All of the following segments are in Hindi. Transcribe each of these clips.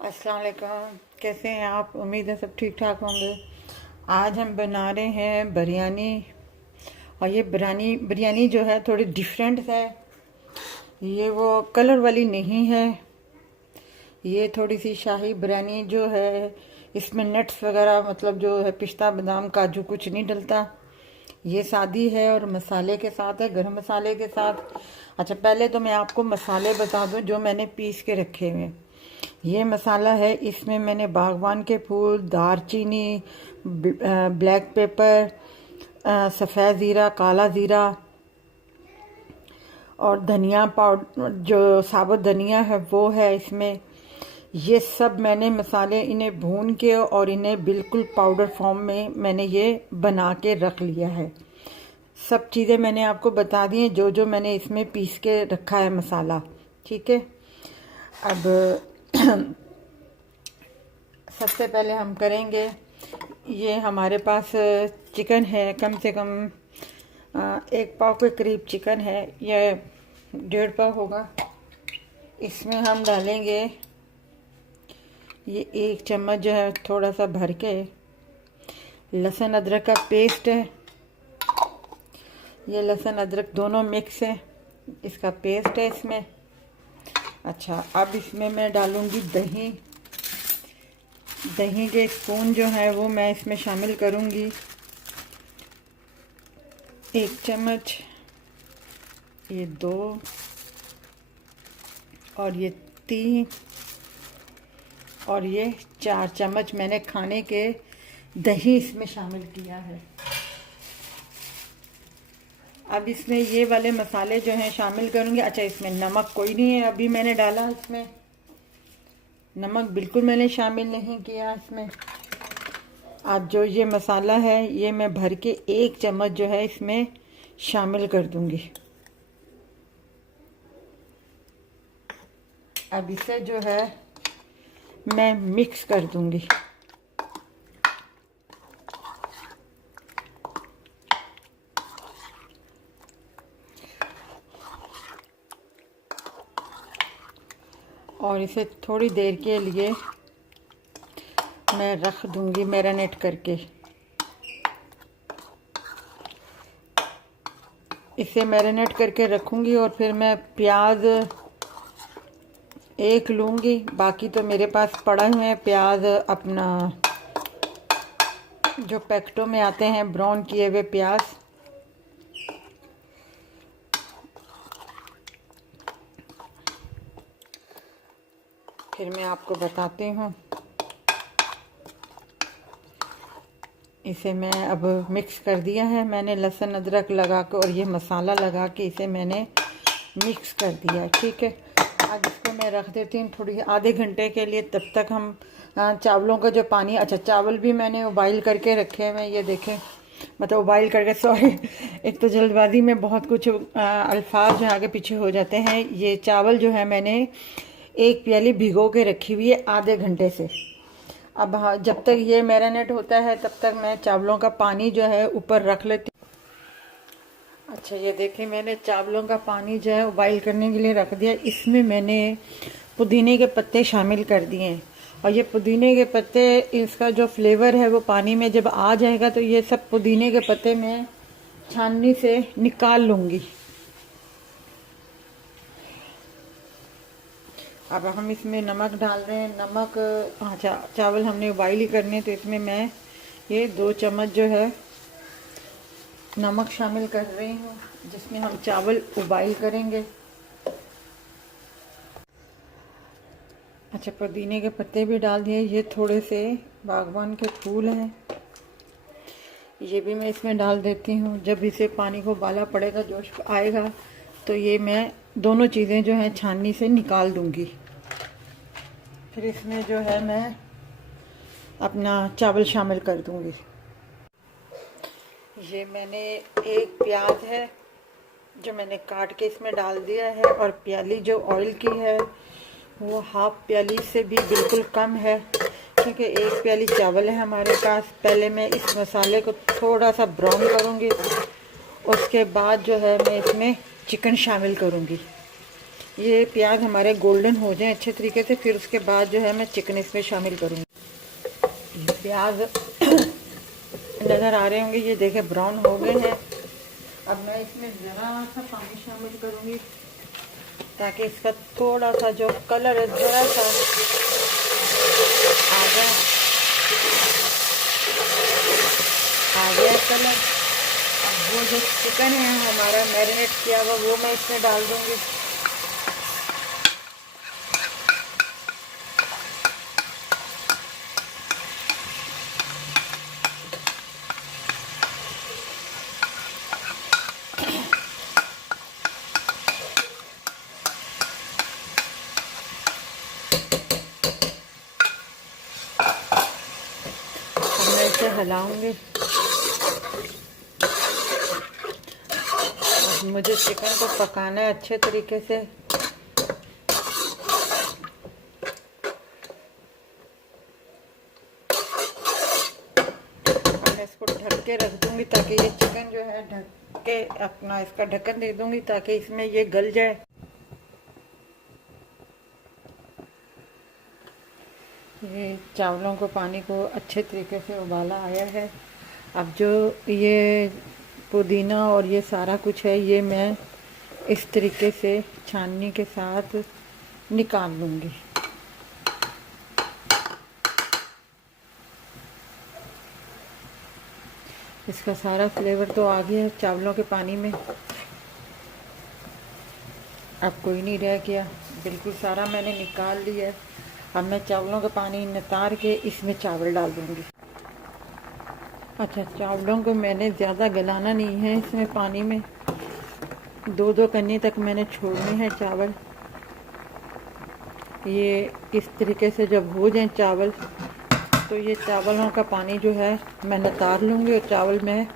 अस्सलाम वालेकुम। कैसे हैं आप? उम्मीद है सब ठीक ठाक होंगे। आज हम बना रहे हैं बिरयानी। और ये बिरयानी जो है थोड़ी डिफरेंट है। ये वो कलर वाली नहीं है। ये थोड़ी सी शाही बिरयानी जो है, इसमें नट्स वगैरह मतलब जो है पिस्ता बादाम काजू कुछ नहीं डलता। ये सादी है और मसाले के साथ है, गरम मसाले के साथ। अच्छा, पहले तो मैं आपको मसाले बता दूं जो मैंने पीस के रखे हुए हैं। ये मसाला है, इसमें मैंने बागवान के फूल, दारचीनी, ब्लैक पेपर, सफ़ेद ज़ीरा, काला ज़ीरा और धनिया पाउडर, जो साबुत धनिया है वो है इसमें। ये सब मैंने मसाले इन्हें भून के और इन्हें बिल्कुल पाउडर फॉर्म में मैंने ये बना के रख लिया है। सब चीज़ें मैंने आपको बता दी हैं, जो जो मैंने इसमें पीस के रखा है मसाला। ठीक है। अब सबसे पहले हम करेंगे, ये हमारे पास चिकन है, कम से कम 1 पाव के करीब चिकन है, या 1.5 पाव होगा। इसमें हम डालेंगे ये 1 चम्मच जो है थोड़ा सा भर के लहसुन अदरक का पेस्ट है। ये लहसुन अदरक दोनों मिक्स है, इसका पेस्ट है इसमें। अच्छा, अब इसमें मैं डालूंगी दही। दही के स्पून जो है वो मैं इसमें शामिल करूंगी। 1 चम्मच, ये 2 और ये 3 और ये 4 चम्मच मैंने खाने के दही इसमें शामिल किया है। अब इसमें ये वाले मसाले जो हैं शामिल करूंगी। अच्छा, इसमें नमक कोई नहीं है, अभी मैंने डाला इसमें नमक, बिल्कुल मैंने शामिल नहीं किया इसमें। आज जो ये मसाला है ये मैं भर के 1 चम्मच जो है इसमें शामिल कर दूंगी। अब इसे जो है मैं मिक्स कर दूंगी। और इसे थोड़ी देर के लिए मैं रख दूंगी मैरिनेट करके। इसे मैरिनेट करके रखूंगी और फिर मैं प्याज 1 लूँगी। बाकी तो मेरे पास पड़ा हुए हैं प्याज, अपना जो पैकेटों में आते हैं ब्राउन किए हुए प्याज। फिर मैं आपको बताती हूँ। इसे मैं अब मिक्स कर दिया है मैंने, लहसुन अदरक लगा के और ये मसाला लगा के इसे मैंने मिक्स कर दिया है। ठीक है। आज इसको मैं रख देती हूँ थोड़ी आधे घंटे के लिए। तब तक हम चावलों का जो पानी, अच्छा चावल भी मैंने उबाइल करके रखे हैं, ये देखें, मतलब उबाइल करके, सॉरी एक तो जल्दबाजी में बहुत कुछ अल्फाज जो आगे पीछे हो जाते हैं। ये चावल जो है मैंने 1 प्याली भिगो के रखी हुई है आधे घंटे से। अब हाँ, जब तक ये मैरिनेट होता है तब तक मैं चावलों का पानी जो है ऊपर रख लेती हूँ। अच्छा, ये देखिए मैंने चावलों का पानी जो है उबाइल करने के लिए रख दिया। इसमें मैंने पुदीने के पत्ते शामिल कर दिए हैं। और ये पुदीने के पत्ते, इसका जो फ्लेवर है वो पानी में जब आ जाएगा तो ये सब पुदीने के पत्ते मैं छाननी से निकाल लूँगी। अब हम इसमें नमक डाल रहे हैं। नमक, हाँ, चावल हमने उबाइल ही करने, तो इसमें मैं ये 2 चम्मच जो है नमक शामिल कर रही हूँ, जिसमें हम चावल उबाइल करेंगे। अच्छा, पुदीने के पत्ते भी डाल दिए। ये थोड़े से बागवान के फूल हैं, ये भी मैं इसमें डाल देती हूँ। जब इसे पानी को उबाला पड़ेगा, जोश आएगा, तो ये मैं दोनों चीज़ें जो हैं छाननी से निकाल दूंगी। फिर इसमें जो है मैं अपना चावल शामिल कर दूंगी। ये मैंने 1 प्याज है जो मैंने काट के इसमें डाल दिया है, और प्याली जो ऑयल की है वो 1/2 प्याली से भी बिल्कुल कम है, क्योंकि 1 प्याली चावल है हमारे पास। पहले मैं इस मसाले को थोड़ा सा ब्राउन करूँगी, उसके बाद जो है मैं इसमें चिकन शामिल करूँगी। ये प्याज हमारे गोल्डन हो जाए अच्छे तरीके से, फिर उसके बाद जो है मैं चिकन इसमें शामिल करूँगी। प्याज नज़र आ रहे होंगे, ये देखें ब्राउन हो गए हैं। अब मैं इसमें ज़रा सा पानी शामिल करूँगी ताकि इसका थोड़ा सा जो कलर है ज़रा सा आ गया कलर। अब वो जो चिकन है हमारा मैरिनेट किया हुआ वो मैं इसमें डाल दूँगी। इसे हिलाऊंगी। मुझे चिकन को पकाना है अच्छे तरीके से। मैं इसको ढक के रख दूंगी ताकि ये चिकन जो है ढक के अपना इसका ढक्कन दे दूंगी ताकि इसमें ये गल जाए। ये चावलों को पानी को अच्छे तरीके से उबाला आया है। अब जो ये पुदीना और ये सारा कुछ है ये मैं इस तरीके से छाननी के साथ निकाल लूँगी। इसका सारा फ्लेवर तो आ गया है चावलों के पानी में। अब कोई नहीं रह गया, बिल्कुल सारा मैंने निकाल लिया है। अब मैं चावलों का पानी नितार के इसमें चावल डाल दूँगी। अच्छा, चावलों को मैंने ज़्यादा गलाना नहीं है, इसमें पानी में 2-2 कन्नी तक मैंने छोड़ने हैं चावल। ये इस तरीके से जब हो जाए चावल तो ये चावलों का पानी जो है मैं नितार लूँगी और चावल मैं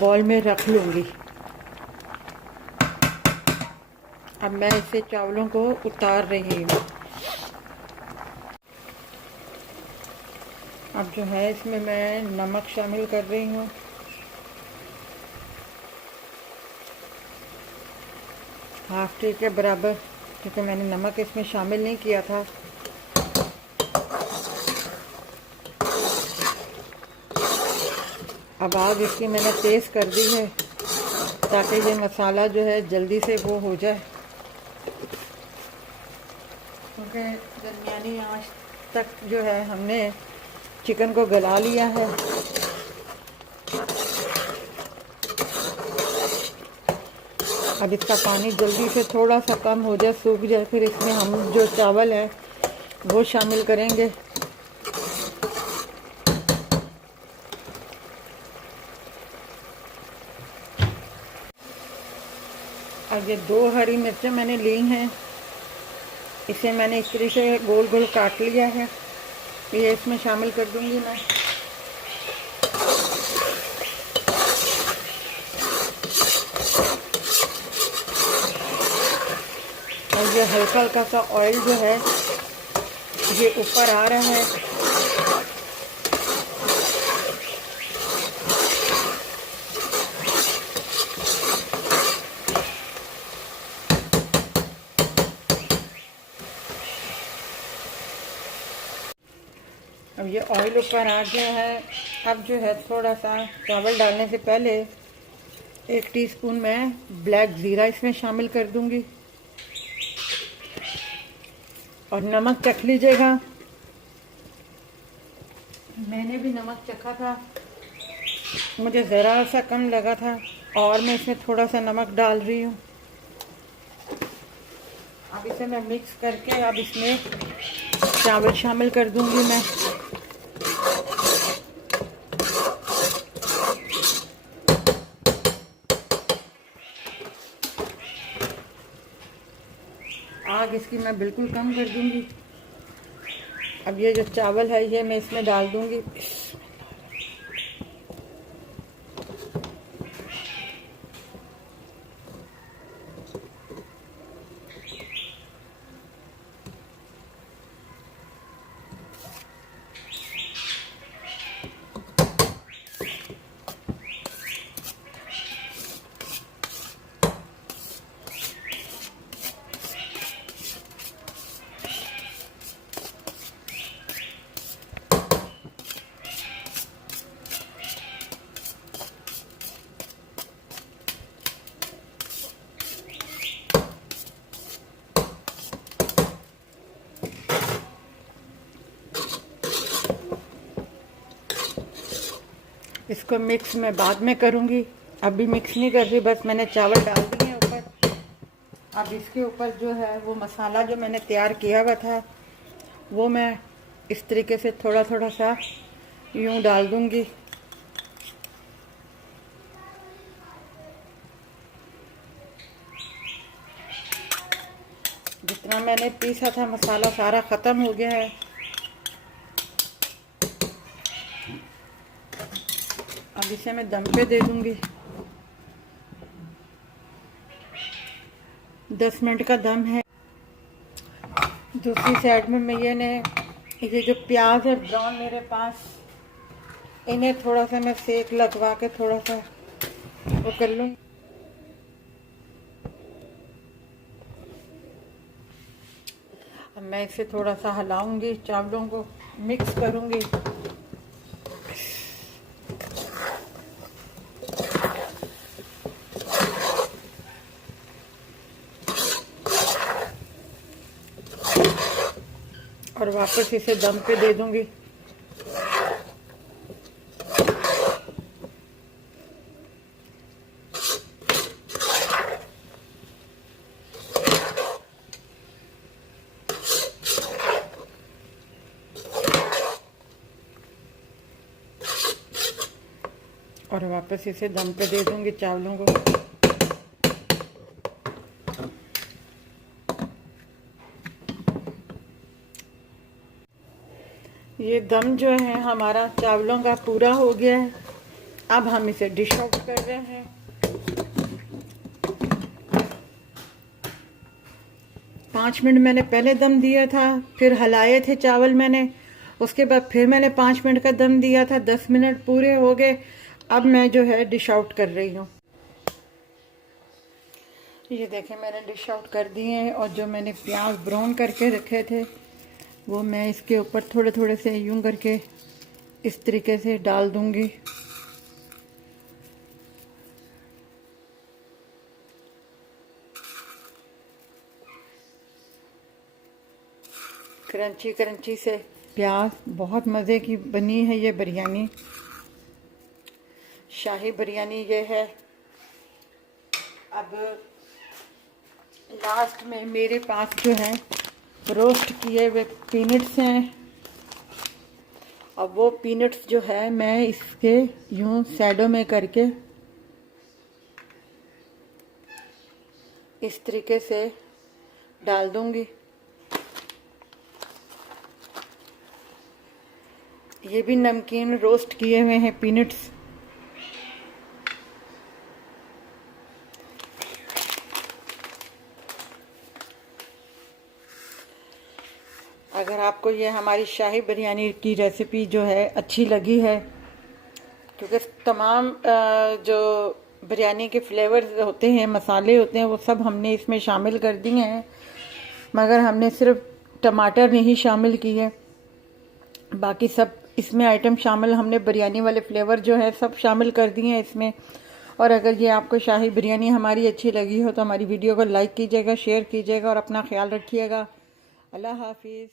बॉल में रख लूँगी। अब मैं इसे चावलों को उतार रही हूँ। अब जो है इसमें मैं नमक शामिल कर रही हूँ। हाफ टी के बराबर, क्योंकि मैंने नमक इसमें शामिल नहीं किया था। अब आग इसकी मैंने तेज़ कर दी है ताकि ये मसाला जो है जल्दी से वो हो जाए, क्योंकि दरमियानी आंच तक जो है हमने चिकन को गला लिया है। अब इसका पानी जल्दी से थोड़ा सा कम हो जाए, सूख जाए, फिर इसमें हम जो चावल है वो शामिल करेंगे। अब ये 2 हरी मिर्चें मैंने ली हैं, इसे मैंने इस तरीके से गोल गोल काट लिया है। ये इसमें शामिल कर दूंगी मैं। और ये हल्का हल्का सा ऑयल जो है ये ऊपर आ रहा है। अब ये ऑयल ऊपर आ गया है। अब जो है थोड़ा सा चावल डालने से पहले 1 टीस्पून मैं ब्लैक ज़ीरा इसमें शामिल कर दूंगी। और नमक चख लीजिएगा, मैंने भी नमक चखा था, मुझे ज़रा सा कम लगा था और मैं इसमें थोड़ा सा नमक डाल रही हूँ। अब इसे मैं मिक्स करके अब इसमें चावल शामिल कर दूंगी मैं। आग इसकी मैं बिल्कुल कम कर दूंगी। अब ये जो चावल है ये मैं इसमें डाल दूंगी। इसको मिक्स मैं बाद में करूँगी, अभी मिक्स नहीं कर रही, बस मैंने चावल डाल दिए हैं ऊपर। अब इसके ऊपर जो है वो मसाला जो मैंने तैयार किया हुआ था वो मैं इस तरीके से थोड़ा थोड़ा सा यूँ डाल दूँगी। जितना मैंने पीसा था मसाला सारा ख़त्म हो गया है। अब इसे मैं दम पे दे दूँगी। 10 मिनट का दम है। दूसरी साइड में मैं ये जो प्याज है ब्राउन मेरे पास, इन्हें थोड़ा सा मैं सेक लगवा के थोड़ा सा वो कर लूँ। अब मैं इसे थोड़ा सा हिलाऊंगी, चावलों को मिक्स करूंगी। और वापस इसे दम पे दे दूंगी। और वापस इसे दम पे दे दूंगी चावलों को। ये दम जो है हमारा चावलों का पूरा हो गया है। अब हम इसे डिश आउट कर रहे हैं। पाँच मिनट मैंने पहले दम दिया था, फिर हलाए थे चावल मैंने, उसके बाद फिर मैंने 5 मिनट का दम दिया था। 10 मिनट पूरे हो गए। अब मैं जो है डिश आउट कर रही हूँ। ये देखें मैंने डिश आउट कर दिए हैं। और जो मैंने प्याज ब्राउन करके रखे थे वो मैं इसके ऊपर थोड़े थोड़े से यूं करके इस तरीके से डाल दूंगी। क्रंची क्रंची से प्याज, बहुत मज़े की बनी है ये बिरयानी। शाही बिरयानी ये है। अब लास्ट में मेरे पास जो है रोस्ट किए हुए पीनट्स हैं। अब वो पीनट्स जो है मैं इसके यूं सैडो में करके इस तरीके से डाल दूंगी। ये भी नमकीन रोस्ट किए हुए हैं पीनट्स। अगर आपको ये हमारी शाही बिरयानी की रेसिपी जो है अच्छी लगी है, क्योंकि तमाम जो बिरयानी के फ्लेवर्स होते हैं, मसाले होते हैं, वो सब हमने इसमें शामिल कर दिए हैं, मगर हमने सिर्फ टमाटर नहीं शामिल किए। बाकी सब इसमें आइटम शामिल, हमने बिरयानी वाले फ्लेवर जो है सब शामिल कर दिए हैं इसमें। और अगर ये आपको शाही बिरयानी हमारी अच्छी लगी हो तो हमारी वीडियो को लाइक कीजिएगा, शेयर कीजिएगा और अपना ख्याल रखिएगा। अल्लाह हाफिज़।